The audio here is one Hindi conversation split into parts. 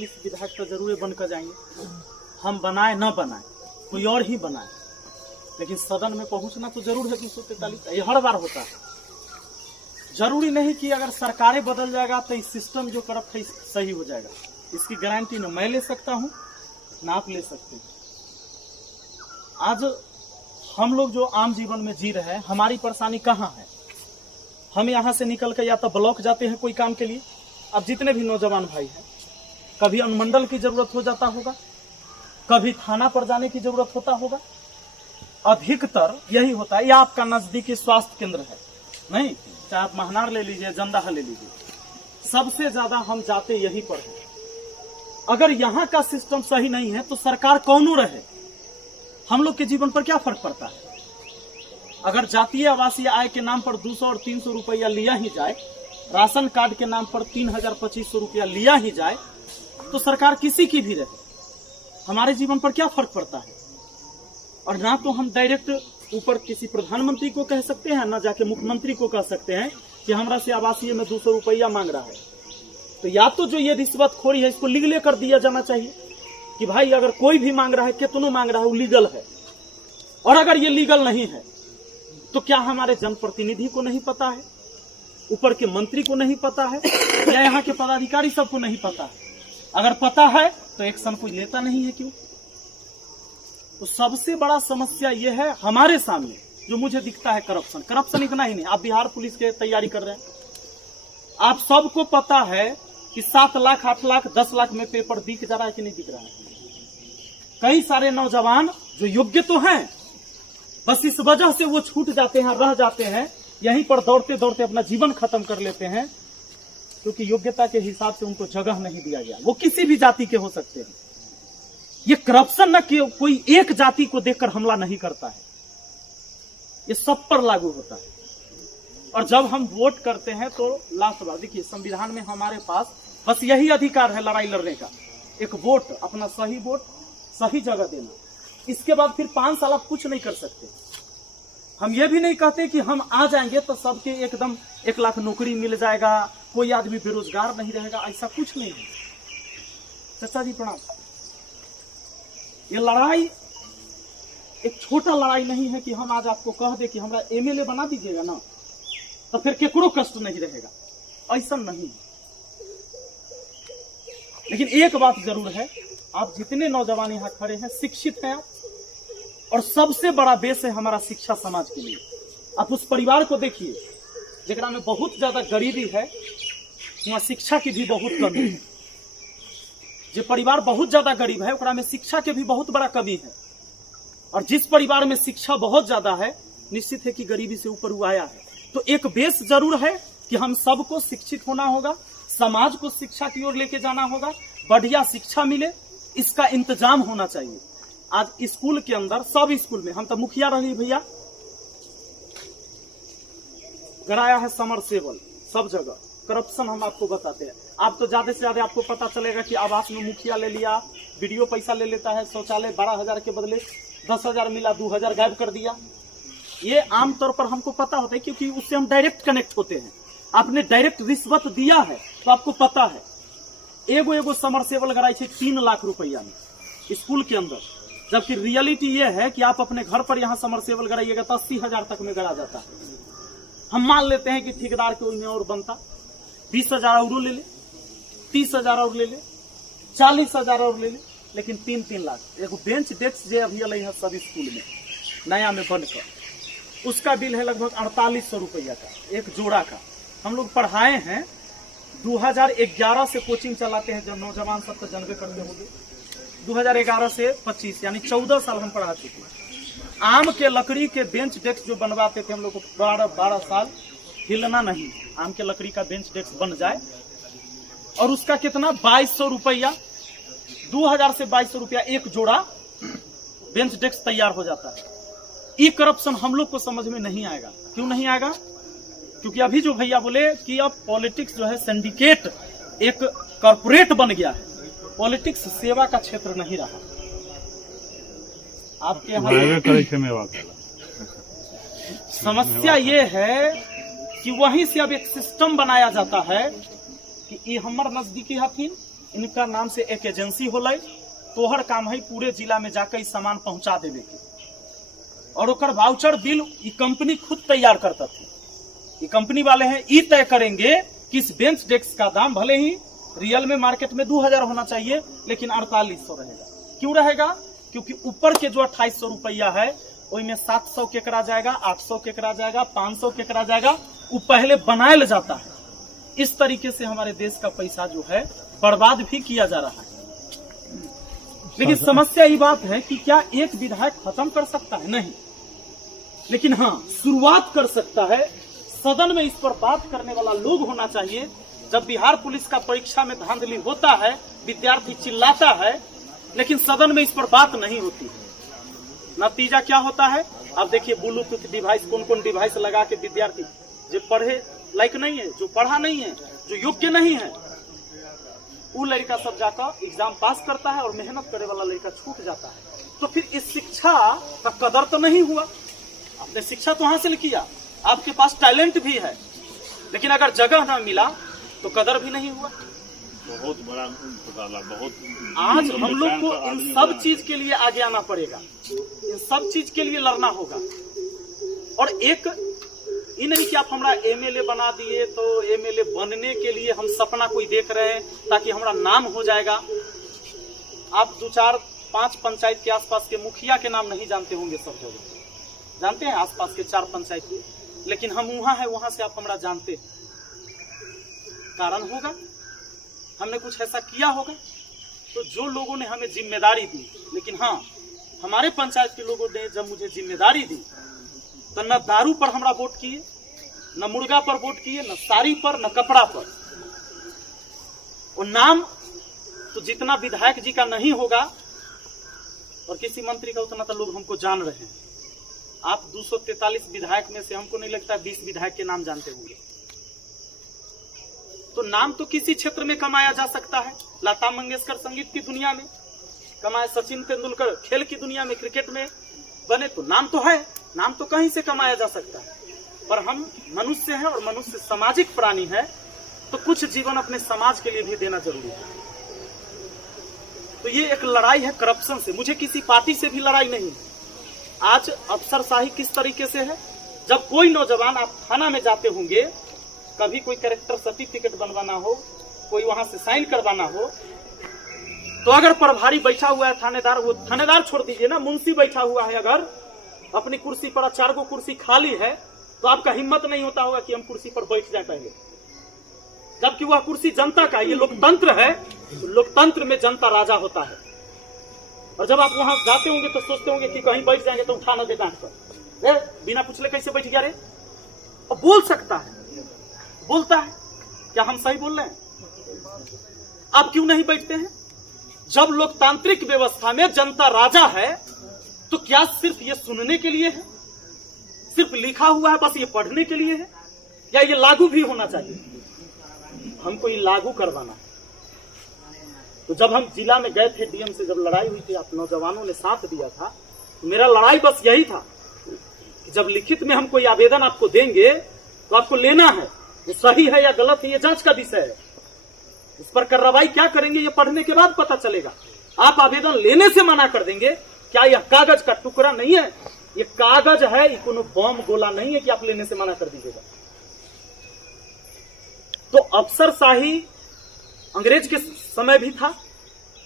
43 विधायक तो जरूर बनकर जाएंगे, हम बनाए न बनाए, कोई और ही बनाए, लेकिन सदन में पहुंचना तो जरूर है 243। ये हर बार होता है। जरूरी नहीं कि अगर सरकारें बदल जाएगा तो इस सिस्टम जो करप्ट है सही हो जाएगा, इसकी गारंटी न मैं ले सकता हूं ना आप ले सकते हैं। आज हम लोग जो आम जीवन में जी रहे हैं, हमारी परेशानी कहाँ है? हम यहाँ से निकल कर या तो ब्लॉक जाते हैं कोई काम के लिए, अब जितने भी नौजवान भाई हैं, कभी अनुमंडल की जरूरत हो जाता होगा, कभी थाना पर जाने की जरूरत होता होगा, अधिकतर यही होता है। या आपका नजदीकी स्वास्थ्य केंद्र है, नहीं, चाहे आप महनार ले लीजिए, जंदाहा ले लीजिए, सबसे ज्यादा हम जाते यही पर हैं। अगर यहाँ का सिस्टम सही नहीं है तो सरकार कौनों रहे, हम लोग के जीवन पर क्या फर्क पड़ता है? अगर जातीय आवासीय आय के नाम पर 200 और 300 रुपया लिया ही जाए, राशन कार्ड के नाम पर 3000-2500 रुपया लिया ही जाए, तो सरकार किसी की भी रहे, हमारे जीवन पर क्या फर्क पड़ता है? और ना तो हम डायरेक्ट ऊपर किसी प्रधानमंत्री को कह सकते हैं, ना जाके मुख्यमंत्री को कह सकते हैं कि हमरा से आवासीय में 200 रुपया मांग रहा है। तो या तो जो ये रिश्वतखोरी है इसको लीगल कर दिया जाना चाहिए कि भाई अगर कोई भी मांग रहा है, कितनों मांग रहा है, वो लीगल है। और अगर ये लीगल नहीं है तो क्या हमारे जनप्रतिनिधि को नहीं पता है, ऊपर के मंत्री को नहीं पता है, या यहाँ के पदाधिकारी सबको नहीं पता है? अगर पता है तो एक्शन कोई लेता नहीं है, क्यों? तो सबसे बड़ा समस्या ये है हमारे सामने जो मुझे दिखता है, करप्शन। करप्शन इतना ही नहीं, आप बिहार पुलिस के तैयारी कर रहे हैं, आप सबको पता है कि 7 लाख 8 लाख 10 लाख में पेपर दिख जा रहा है कि नहीं दिख रहा है। कई सारे नौजवान जो योग्य तो हैं, बस इस वजह से वो छूट जाते हैं, रह जाते हैं, यहीं पर दौड़ते दौड़ते अपना जीवन खत्म कर लेते हैं, क्योंकि योग्यता के हिसाब से उनको जगह नहीं दिया गया। वो किसी भी जाति के हो सकते हैं। ये करप्शन न कि कोई एक जाति को देखकर हमला नहीं करता है, ये सब पर लागू होता है। और जब हम वोट करते हैं तो लास्ट बात देखिए, संविधान में हमारे पास बस यही अधिकार है लड़ाई लड़ने का, एक वोट, अपना सही वोट सही जगह देना। इसके बाद फिर 5 साल आप कुछ नहीं कर सकते। हम ये भी नहीं कहते कि हम आ जाएंगे तो सबके एकदम 1 लाख नौकरी मिल जाएगा, कोई आदमी बेरोजगार नहीं रहेगा, ऐसा कुछ नहीं है। चाचा जी प्रणाम। ये लड़ाई एक छोटा लड़ाई नहीं है कि हम आज आपको कह दे कि हमरा एमएलए बना दीजिएगा ना, तो फिर केकरो कष्ट नहीं रहेगा, ऐसा नहीं। लेकिन एक बात जरूर है, आप जितने नौजवान यहाँ खड़े हैं शिक्षित हैं आप, और सबसे बड़ा बेस है हमारा शिक्षा समाज के लिए। आप उस परिवार को देखिए जेकरा में बहुत ज्यादा गरीबी है, वहां शिक्षा की भी बहुत कमी है। जो परिवार बहुत ज्यादा गरीब है ओकरा में शिक्षा के भी बहुत बड़ा कमी है, और जिस परिवार में शिक्षा बहुत ज्यादा है निश्चित है कि गरीबी से ऊपर हुआ आया है। तो एक बेस जरूर है कि हम सबको शिक्षित होना होगा, समाज को शिक्षा की ओर लेके जाना होगा, बढ़िया शिक्षा मिले इसका इंतजाम होना चाहिए। आज स्कूल के अंदर, सब स्कूल में, हम तो मुखिया रही भैया, कराया है समरसेबल सब जगह। करप्शन हम आपको बताते हैं। आप तो ज्यादा से ज्यादा आपको पता चलेगा कि आवास में मुखिया ले लिया, वीडियो पैसा ले लेता है, शौचालय 12,000 के बदले 10,000 मिला, 2,000 गायब कर दिया। ये आमतौर पर हमको पता होता है क्योंकि उससे हम डायरेक्ट कनेक्ट होते हैं। आपने डायरेक्ट रिश्वत दिया है तो आपको पता है। एगो समरसेबल गड़ाई 3 लाख रुपया में स्कूल के अंदर, जबकि रियलिटी ये है कि आप अपने घर पर यहाँ समरसेबल गड़ाइएगा तो 80,000 तक में गड़ा जाता है। हम मान लेते हैं कि ठेकेदार के उसमें और बनता 20,000 और ले ले, 30,000 और ले ले, 40,000 और ले ले, लेकिन 3-3 लाख। एगो बेंच डेस्क जो अभी अल है सब स्कूल में नया में बनकर, उसका बिल है लगभग 4800 रुपया का, एक जोड़ा का। हम लोग पढ़ाए हैं 2011 से कोचिंग चलाते हैं, जब नौजवान सब तो जानबे करते होंगे। 2011 से 25 यानी 14 साल हम पढ़ा चुके हैं। आम के लकड़ी के बेंच डेस्क जो बनवाते थे हम लोग को 12 साल हिलना नहीं, आम के लकड़ी का बेंच डेस्क बन जाए, और उसका कितना 2200 रुपया, 2000 से 2200 रुपया एक जोड़ा बेंच डेस्क तैयार हो जाता है। ये करप्शन हम लोग को समझ में नहीं आएगा। क्यों नहीं आएगा? क्योंकि अभी जो भैया बोले कि अब पॉलिटिक्स जो है सिंडिकेट, एक कॉर्पोरेट बन गया है। पॉलिटिक्स सेवा का क्षेत्र नहीं रहा। आपके यहाँ समस्या ये है कि वहीं से अब एक सिस्टम बनाया जाता है कि ये हमारे नजदीकी हथिन, इनका नाम से एक एजेंसी होलै, तोहर काम है पूरे जिला में जाकर ई सामान पहुंचा देवे के, और ओकर वाउचर बिल ई कंपनी खुद तैयार करता थी। ये कंपनी वाले हैं, ई तय करेंगे कि इस बेंच डेस्क का दाम भले ही रियल में मार्केट में 2000 होना चाहिए, लेकिन 4800 रहेगा। क्यों रहेगा? क्योंकि ऊपर के जो 2800 रुपया है, में 700 केकरा जाएगा, 800 केकरा जाएगा, 500 केकरा जाएगा, वो पहले बनाया जाता है। इस तरीके से हमारे देश का पैसा जो है बर्बाद भी किया जा रहा है। लेकिन समस्या ये बात है कि क्या एक विधायक खत्म कर सकता है? नहीं, लेकिन हाँ शुरुआत कर सकता है। सदन में इस पर बात करने वाला लोग होना चाहिए। जब बिहार पुलिस का परीक्षा में धांधली होता है, विद्यार्थी चिल्लाता है, लेकिन सदन में इस पर बात नहीं होती है। नतीजा क्या होता है? अब देखिए, ब्लूटूथ डिवाइस, कौन कौन डिवाइस लगा के विद्यार्थी जो पढ़े लायक नहीं है, जो पढ़ा नहीं है, जो योग्य नहीं है, वो लड़का सब जाकर एग्जाम पास करता है और मेहनत करे वाला लड़का छूट जाता है। तो फिर इस शिक्षा का कदर तो नहीं हुआ। आपने शिक्षा तो हासिल किया, आपके पास टैलेंट भी है, लेकिन अगर जगह ना मिला तो कदर भी नहीं हुआ। बहुत बड़ा घोटाला, बहुत। आज हम लोग को इन सब चीज के लिए आगे आना पड़ेगा, इन सब चीज के लिए लड़ना होगा। और एक ये नहीं कि आप हमारा एमएलए बना दिए तो एमएलए बनने के लिए हम सपना कोई देख रहे हैं ताकि हमारा नाम हो जाएगा। आप 2, 4, 5 पंचायत के आसपास के मुखिया के नाम नहीं जानते होंगे, सब जगह जानते हैं आसपास के 4 पंचायत के, लेकिन हम वहां हैं, वहां से आप हमारा जानते हैं। कारण होगा हमने कुछ ऐसा किया होगा, तो जो लोगों ने हमें जिम्मेदारी दी, लेकिन हाँ हमारे पंचायत के लोगों ने जब मुझे जिम्मेदारी दी तो न दारू पर हमरा वोट किए, न मुर्गा पर वोट किए, न साड़ी पर, न कपड़ा पर। और नाम तो जितना विधायक जी का नहीं होगा और किसी मंत्री का, उतना तो लोग हमको जान रहे हैं। आप 243 विधायक में से हमको नहीं लगता 20 विधायक के नाम जानते होंगे। तो नाम तो किसी क्षेत्र में कमाया जा सकता है। लता मंगेशकर संगीत की दुनिया में कमाए, सचिन तेंदुलकर खेल की दुनिया में, क्रिकेट में बने, तो नाम तो है, नाम तो कहीं से कमाया जा सकता है। पर हम मनुष्य हैं और मनुष्य सामाजिक प्राणी है, तो कुछ जीवन अपने समाज के लिए भी देना जरूरी है। तो ये एक लड़ाई है करप्शन से। मुझे किसी पार्टी से भी लड़ाई नहीं है। आज अफसरशाही किस तरीके से है, जब कोई नौजवान, आप थाना में जाते होंगे, कभी कोई कैरेक्टर सर्टिफिकेट बनवाना हो, कोई वहां से साइन करवाना हो, तो अगर प्रभारी बैठा हुआ है थानेदार, वो थानेदार छोड़ दीजिए ना, मुंशी बैठा हुआ है, अगर अपनी कुर्सी पर 4 गो कुर्सी खाली है, तो आपका हिम्मत नहीं होता होगा कि हम कुर्सी पर बैठ जाए पहले, जबकि वह कुर्सी जनता का। ये लोकतंत्र है, लोकतंत्र में जनता राजा होता है। और जब आप वहां जाते होंगे तो सोचते होंगे कि कहीं बैठ जाएंगे तो उठा न दे डांट पर, बिना पूछले कैसे बैठ गया रे। और बोल सकता है, बोलता है, क्या हम सही बोल रहे हैं? आप क्यों नहीं बैठते हैं? जब लोकतांत्रिक व्यवस्था में जनता राजा है, तो क्या सिर्फ ये सुनने के लिए है, सिर्फ लिखा हुआ है बस ये पढ़ने के लिए है, या ये लागू भी होना चाहिए? हमको ये लागू करवाना है। तो जब हम जिला में गए थे, डीएम से जब लड़ाई हुई थी, आप नौजवानों ने साथ दिया था, तो मेरा लड़ाई बस यही था कि जब लिखित में हम कोई आवेदन आपको देंगे तो आपको लेना है, ये सही है या गलत है, ये जांच का विषय है। इस पर कार्रवाई क्या करेंगे ये पढ़ने के बाद पता चलेगा। आप आवेदन लेने से मना कर देंगे, क्या यह कागज का टुकड़ा नहीं है? ये कागज है, ये कोनो बम गोला नहीं है कि आप लेने से मना कर दीजिएगा। तो अफसरशाही अंग्रेज के समय भी था,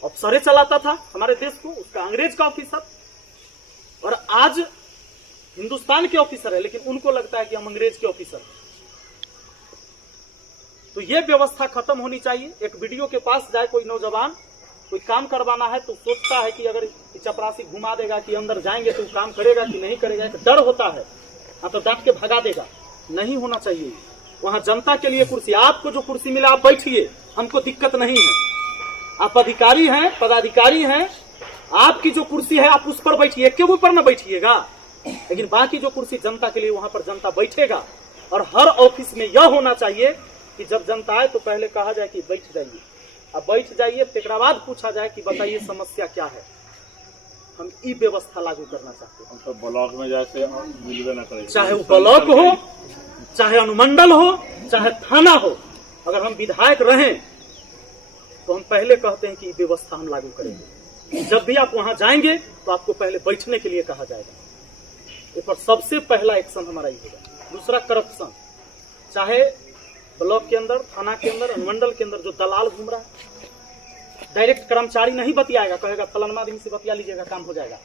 अफसरे चलाता था हमारे देश को, उसका अंग्रेज का ऑफिसर, और आज हिंदुस्तान के ऑफिसर है, लेकिन उनको लगता है कि हम अंग्रेज के ऑफिसर हैं। तो ये व्यवस्था खत्म होनी चाहिए। एक वीडियो के पास जाए कोई नौजवान, कोई काम करवाना है, तो सोचता है कि अगर चपरासी घुमा देगा कि अंदर जाएंगे तो काम करेगा कि नहीं करेगा, एक डर होता है, तो डांट के भगा देगा। नहीं होना चाहिए। वहां जनता के लिए कुर्सी, आपको जो कुर्सी मिला आप बैठिए, हमको दिक्कत नहीं है। आप अधिकारी हैं, पदाधिकारी हैं, आपकी जो कुर्सी है आप उस पर बैठिए, के ऊपर न बैठिएगा, लेकिन बाकी जो कुर्सी जनता के लिए, वहां पर जनता बैठेगा। और हर ऑफिस में यह होना चाहिए कि जब जनता आए तो पहले कहा जाए कि बैठ जाइए, अब बैठ जाइए, तेकरा बाद पूछा जाए कि बताइए समस्या क्या है। हम ई व्यवस्था लागू करना चाहते हैं। तो ब्लॉक में जाके मिलवे न करें, चाहे वो ब्लॉक हो, चाहे अनुमंडल हो, चाहे थाना हो, अगर हम विधायक रहें तो हम पहले कहते हैं कि व्यवस्था हम लागू करेंगे। जब भी आप वहां जाएंगे तो आपको पहले बैठने के लिए कहा जाएगा। इस पर सबसे पहला एक्शन हमारा ये होगा। दूसरा, करप्शन, चाहे ब्लॉक के अंदर, थाना के अंदर, अनुमंडल के अंदर जो दलाल घूम रहा है, डायरेक्ट कर्मचारी नहीं बतियाएगा, कहेगा फलाना आदमी से बतिया लीजिएगा, काम हो जाएगा।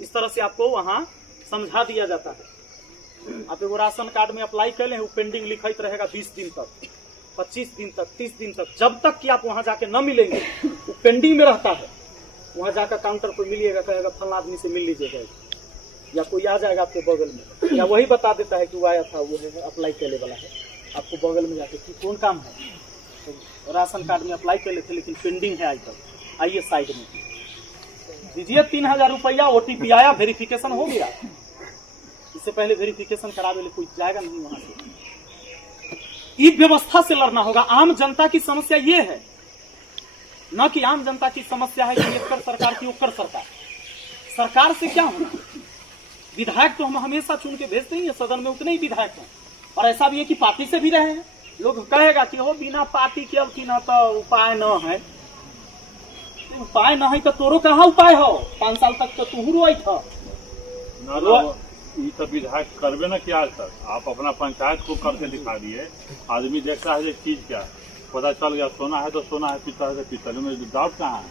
इस तरह से आपको वहां समझा दिया जाता है। आप एगो राशन कार्ड में अप्लाई कर ले, वो पेंडिंग लिखित रहेगा 20 दिन तक, 25 दिन तक, 30 दिन तक, जब तक कि आप वहां जाके न मिलेंगे वो पेंडिंग में रहता है। वहां जाकर काउंटर पर मिलिएगा, कहेगा फलाना आदमी से मिल लीजिएगा, या कोई आ जाएगा आपके बगल में, या वही बता देता है कि वो आया था, वो है अप्लाई करने वाला है, आपको बगल में जाके कि कौन काम है, तो राशन कार्ड में अप्लाई कर लेते लेकिन पेंडिंग है आज तक, आइए साइड में दीजिए 3000 रुपया, OTP आया, वेरिफिकेशन हो गया। इससे पहले वेरिफिकेशन करावे ले कोई जाएगा नहीं वहां से। ई व्यवस्था से लड़ना होगा। आम जनता की समस्या ये है, न कि आम जनता की समस्या है कि एक कर सरकार की ओकर सरकार। सरकार से क्या होना, विधायक तो हम हमेशा चुन के भेजते ही हैं, सदन में उतने ही विधायक हैं। और ऐसा भी है कि पार्टी से भी रहे हैं। लोग कहेगा कि हो बिना पार्टी के अब की ना तो उपाय न है। उपाय न है तो तोरो कहाँ उपाय हो? 5 साल तक तो तू रोई था ये सब विधायक करवे ना क्या आज तक। आप अपना पंचायत को करके दिखा दिए, आदमी देखता है ये चीज क्या, पता चल गया सोना है तो सोना है, पिस्टल है तो पिस्टल में डाउट कहाँ है।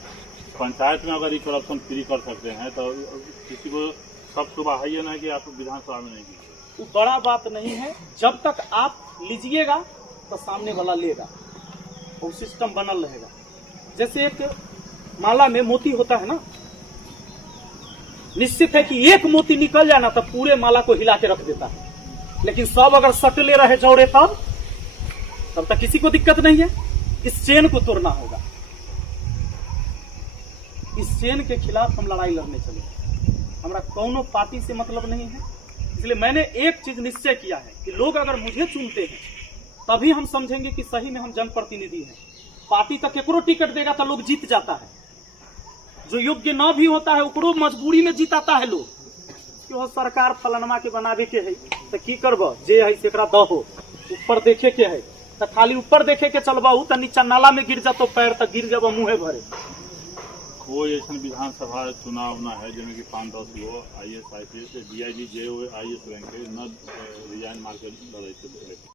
पंचायत में अगर ये करप्शन फ्री कर सकते हैं तो किसी को सब सुबह है ना कि आप विधानसभा में नहीं कीजिए। वो बड़ा बात नहीं है। जब तक आप लीजिएगा तो सामने वाला लेगा, वो सिस्टम बनल रहेगा। जैसे एक माला में मोती होता है ना, निश्चित है कि एक मोती निकल जाए ना तो पूरे माला को हिला के रख देता है। लेकिन सब अगर सटले रहे जोड़े तब तक किसी को दिक्कत नहीं है। इस चेन को तोड़ना होगा। इस चेन के खिलाफ हम लड़ाई लड़ने चले। हमारा कौनो पार्टी से मतलब नहीं है। इसलिए मैंने एक चीज निश्चय किया है कि लोग अगर मुझे चुनते हैं तभी हम समझेंगे कि सही में हम जनप्रतिनिधि हैं। पार्टी तक केकरो टिकट देगा तो लोग जीत जाता है, जो योग्य न भी होता है ओकरो मजबूरी में जिताता है लोग। कि सरकार फलनमा के बनावे के है तो की करब, जे है सेकरा दहो। ऊपर देखे के है तो खाली ऊपर देखे के चलबाऊ तो नीचा नाला में गिर जातो, पैर तक गिर जब मुँहे भरे। कोई ऐसा विधानसभा चुनाव ना है जिनमें कि 5-10 गो IAS IPS DIG JO IAS rank के न रिजाइन मार के लड़ाई